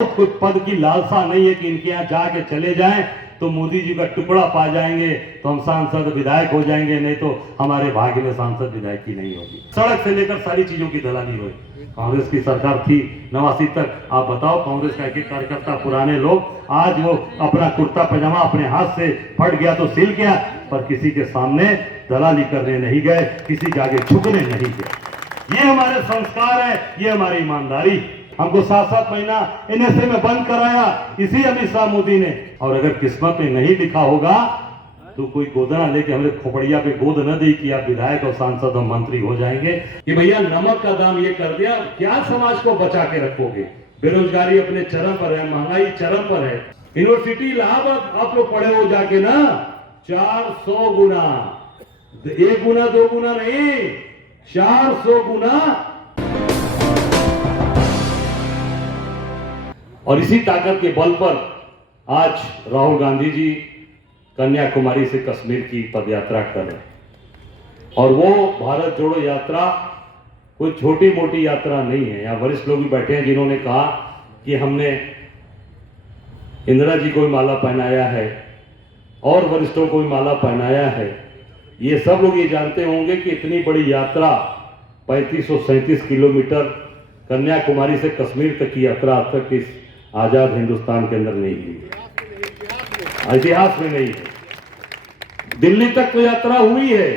कोई पद की लालसा नहीं है कि इनके यहाँ जाके चले जाएं तो मोदी जी का टुकड़ा पा जाएंगे तो हम सांसद विधायक हो जाएंगे, नहीं तो हमारे भाग्य में सांसद विधायक की नहीं होगी। सड़क से लेकर सारी चीजों की दलाली हुई। कांग्रेस की सरकार थी 89 तक। आप बताओ कांग्रेस का एक कार्यकर्ता, पुराने लोग, आज वो अपना कुर्ता पजामा अपने हाथ से फट गया तो सिल गया, पर किसी के सामने दलाली करने नहीं गए, किसी के आगे झुकने नहीं गए। ये हमारे संस्कार है, ये हमारी ईमानदारी। हमको 7-7 महीना एनएसए में बंद कराया इसी अमित शाह मोदी ने। और अगर किस्मत में नहीं लिखा होगा तो कोई गोदना लेके हमारे खोपड़िया पे गोद न दी कि आप विधायक और सांसद और मंत्री हो जाएंगे कि भैया नमक का दाम ये कर दिया, क्या समाज को बचा के रखोगे? बेरोजगारी अपने चरम पर है, महंगाई चरम पर है। यूनिवर्सिटी इलाहाबाद आप लोग पढ़े हो जाके ना, 400 गुना, 1 गुना 2 गुना नहीं, 400 गुना। और इसी ताकत के बल पर आज राहुल गांधी जी कन्याकुमारी से कश्मीर की पदयात्रा कर रहे हैं। और वो भारत जोड़ो यात्रा कोई छोटी मोटी यात्रा नहीं है। यहाँ वरिष्ठ लोग भी बैठे हैं जिन्होंने कहा कि हमने इंदिरा जी को भी माला पहनाया है और वरिष्ठों को भी माला पहनाया है। ये सब लोग ये जानते होंगे कि इतनी बड़ी यात्रा 3537 किलोमीटर कन्याकुमारी से कश्मीर तक की यात्रा अब तक इस आजाद हिंदुस्तान के अंदर नहीं हुई, इतिहास में नहीं है। दिल्ली तक तो यात्रा हुई है,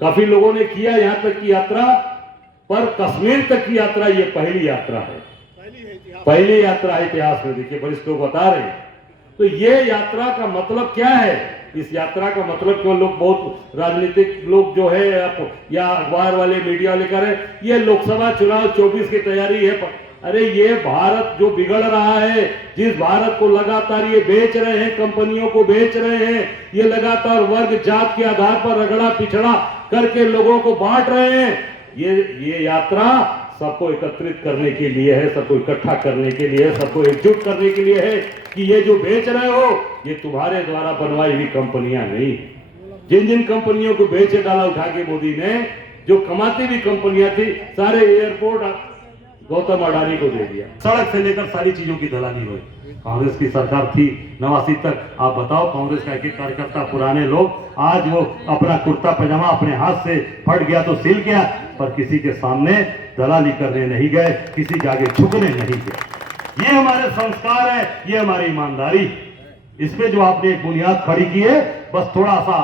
काफी लोगों ने किया यहां तक की यात्रा, पर कश्मीर तक की यात्रा ये पहली यात्रा है, पहली यात्रा इतिहास में। देखिए वरिष्ठ लोग बता रहे हैं। तो ये यात्रा का मतलब क्या है? इस यात्रा का मतलब क्यों लोग, बहुत राजनीतिक लोग जो है या अखबार वाले मीडिया वाले कह रहे हैं ये लोकसभा चुनाव 24 की तैयारी है। अरे ये भारत जो बिगड़ रहा है, जिस भारत को लगातार ये बेच रहे हैं, कंपनियों को बेच रहे हैं, ये लगातार वर्ग जात के आधार पर रगड़ा पिछड़ा करके लोगों को बांट रहे हैं, ये यात्रा सबको एकत्रित करने के लिए है, सबको इकट्ठा करने के लिए है, सबको एकजुट करने के लिए है कि ये जो बेच रहे हो ये तुम्हारे द्वारा बनवाई हुई कंपनियां नहीं। जिन जिन कंपनियों को बेचे डाला उठा के मोदी ने, जो कमाती हुई कंपनियां थी, सारे एयरपोर्ट गौतम अडानी को दे दिया। सड़क से लेकर सारी चीजों की दलाली हुई। कांग्रेस की सरकार थी 89 तक। आप बताओ कांग्रेस का एक कार्यकर्ता, पुराने लोग, आज वो अपना कुर्ता पजामा अपने हाथ से फट गया तो सिल गया, पर किसी के सामने दलाली करने नहीं गए, किसी के आगे झुकने नहीं गए। ये हमारे संस्कार है, ये हमारी ईमानदारी। इसमें जो आपने एक बुनियाद खड़ी की है, बस थोड़ा सा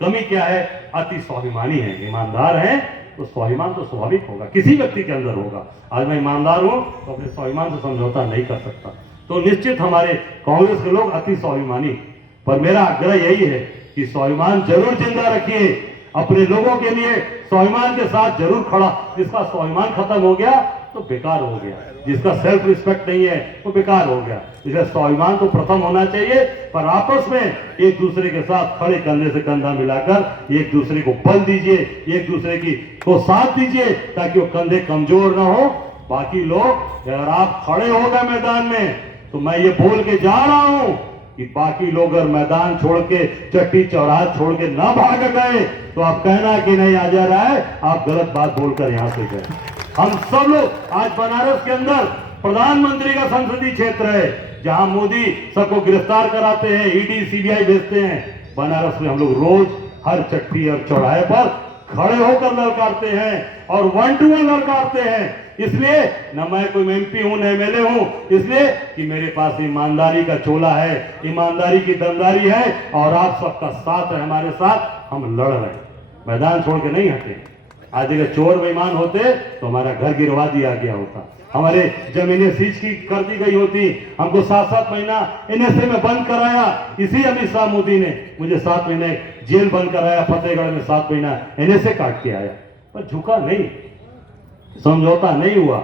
कमी क्या है, अति स्वाभिमानी है। ईमानदार है तो स्वाभिमान तो स्वाभाविक होगा, किसी व्यक्ति के अंदर होगा। आज मैं ईमानदार हूं तो अपने स्वाभिमान से समझौता नहीं कर सकता। तो निश्चित हमारे कांग्रेस के लोग अति स्वाभिमानी, पर मेरा आग्रह यही है कि स्वाभिमान जरूर जिंदा रखिए, अपने लोगों के लिए स्वाभिमान के साथ जरूर खड़ा। जिसका स्वाभिमान खत्म हो गया तो बेकार हो गया, जिसका सेल्फ रिस्पेक्ट नहीं है वो बेकार हो गया। इसलिए स्वाभिमान तो प्रथम होना चाहिए, पर आपस में एक दूसरे के साथ खड़े कंधे से कंधा मिलाकर एक दूसरे को बल दीजिए, एक दूसरे की को साथ दीजिए, ताकि वो कंधे कमजोर ना हो। बाकी लोग, अगर आप खड़े हो गए मैदान में, तो मैं ये बोल के जा रहा हूं कि बाकी लोग अगर मैदान छोड़ के, चट्टी चौराहा छोड़ के ना भाग गए तो आप कहना कि नहीं आ जा रहा है, आप गलत बात बोलकर यहां से गए। हम सब लोग आज बनारस के अंदर प्रधानमंत्री का संसदीय क्षेत्र है, जहां मोदी सबको गिरफ्तार कराते हैं, ईडी सीबीआई भेजते हैं। बनारस में हम लोग रोज हर चट्टी और चौराहे पर खड़े होकर ललकारते हैं और 1 to 1 ललकारते हैं। इसलिए न मैं कोई एमपी हूं न एमएलए हूं, इसलिए कि मेरे पास ईमानदारी का चोला है, ईमानदारी की दमदारी है, और आप सबका साथ है हमारे साथ। हम लड़ रहे हैं, मैदान छोड़ के नहीं हटे। आज अगर चोर बेईमान होते तो हमारा घर गिरवा दिया गया होता, हमारे जमीनें सीज की कर दी गई होती। हमको 7-7 महीना एनएसए में बंद कराया इसी अमित शाह मोदी ने। मुझे 7 महीने जेल बंद कराया, फतेहगढ़ में 7 महीना एनएसए काट के आया, पर झुका नहीं, समझौता नहीं हुआ।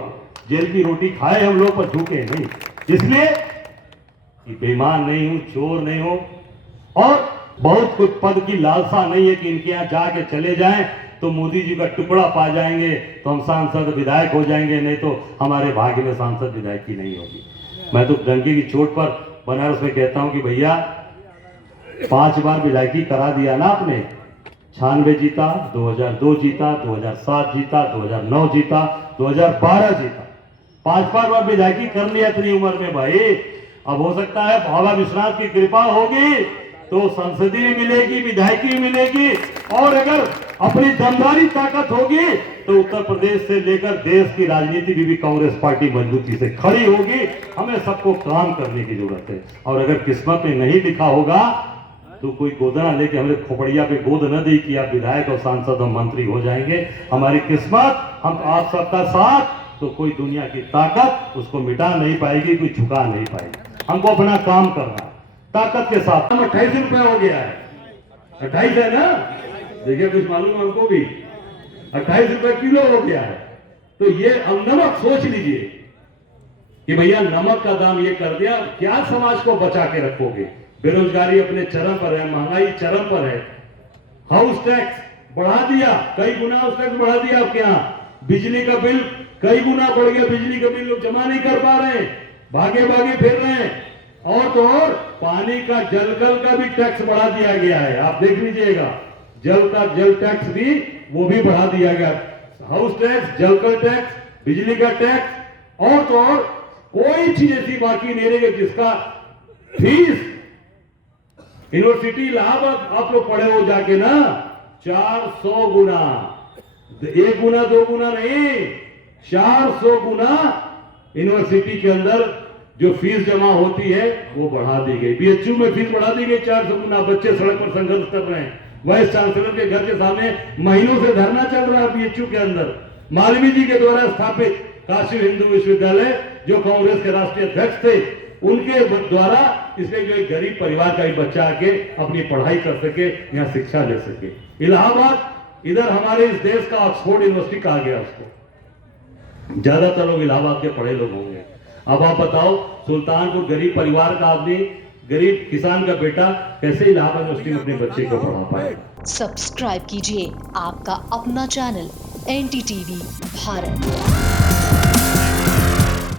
जेल की रोटी खाए हम लोग, पर झुके नहीं। इसलिए कि बेईमान नहीं हूं, चोर नहीं हूं, और बहुत कुछ पद की लालसा नहीं है कि इनके यहाँ जाके चले जाएं तो मोदी जी का टुकड़ा पा जाएंगे तो हम सांसद विधायक हो जाएंगे, नहीं तो हमारे भाग्य में सांसद विधायक की नहीं होगी। मैं तो डंके की चोट पर बनारस में कहता हूं कि भैया 5 बार विधायकी करा दिया ना आपने। 96 जीता, 2002 जीता, 2007 जीता, 2009 जीता, 2012 जीता। 5 बार विधायकी कर लिया इतनी उम्र में भाई। अब हो सकता है बाबा विश्वनाथ की कृपा होगी तो संसदीय मिलेगी, विधायकी मिलेगी, और अगर अपनी दमदारी ताकत होगी तो उत्तर प्रदेश से लेकर देश की राजनीति में भी कांग्रेस पार्टी मजबूती से खड़ी होगी। हमें सबको काम करने की जरूरत है, और अगर किस्मत में नहीं लिखा होगा तो कोई गोदना लेके हमें खोपड़िया पे गोद न दे कि आप विधायक और सांसद और मंत्री हो जाएंगे। हमारी किस्मत, हम आप सबका साथ, तो कोई दुनिया की ताकत उसको मिटा नहीं पाएगी, कोई झुका नहीं पाएगी। हमको अपना काम करना है ताकत के साथ। 28 रुपए हो गया है, 28 है ना, देखिए कुछ मालूम हमको भी, 28 रुपए किलो हो गया है। तो ये अब नमक सोच लीजिए कि भैया नमक का दाम ये कर दिया, क्या समाज को बचा के रखोगे? बेरोजगारी अपने चरम पर है, महंगाई चरम पर है, हाउस टैक्स बढ़ा दिया, कई गुना हाउस टैक्स बढ़ा दिया आपके यहाँ, बिजली का बिल कई गुना बढ़ गया, बिजली का बिल लोग जमा नहीं कर पा रहे हैं, भागे भागे फिर रहे हैं। और तो और पानी का जलकल का भी टैक्स बढ़ा दिया गया है, आप देख लीजिएगा, जल का जल टैक्स भी वो भी बढ़ा दिया गया, हाउस टैक्स, जलकल टैक्स, बिजली का टैक्स, और तो और कोई चीज ऐसी बाकी नहीं रही जिसका फीस यूनिवर्सिटी इलाहाबाद आप लोग पढ़े हो जाके ना 400 गुना, 1 गुना 2 गुना नहीं, 400 गुना यूनिवर्सिटी के अंदर जो फीस जमा होती है वो बढ़ा दी गई। बीएचयू में फीस बढ़ा दी गई 400 गुना। बच्चे सड़क पर संघर्ष कर रहे हैं, वाइस चांसलर के घर के सामने महीनों से धरना चल रहा है बीएचयू के अंदर। मालवीय जी के द्वारा स्थापित काशी हिंदू विश्वविद्यालय, जो कांग्रेस के राष्ट्रीय अध्यक्ष थे, उनके द्वारा इसमें जो एक गरीब परिवार का एक बच्चा आके अपनी पढ़ाई कर सके, यहाँ शिक्षा ले सके। इलाहाबाद इधर हमारे इस देश का ऑक्सफोर्ड यूनिवर्सिटी कहा गया उसको, ज्यादातर लोग इलाहाबाद के पढ़े लोग होंगे। अब आप बताओ, सुल्तानपुर गरीब परिवार का आदमी, गरीब किसान का बेटा कैसे इलाहाबाद यूनिवर्सिटी में अपने बच्चे को पढ़ा पाए? सब्सक्राइब कीजिए आपका अपना चैनल NDTV भारत।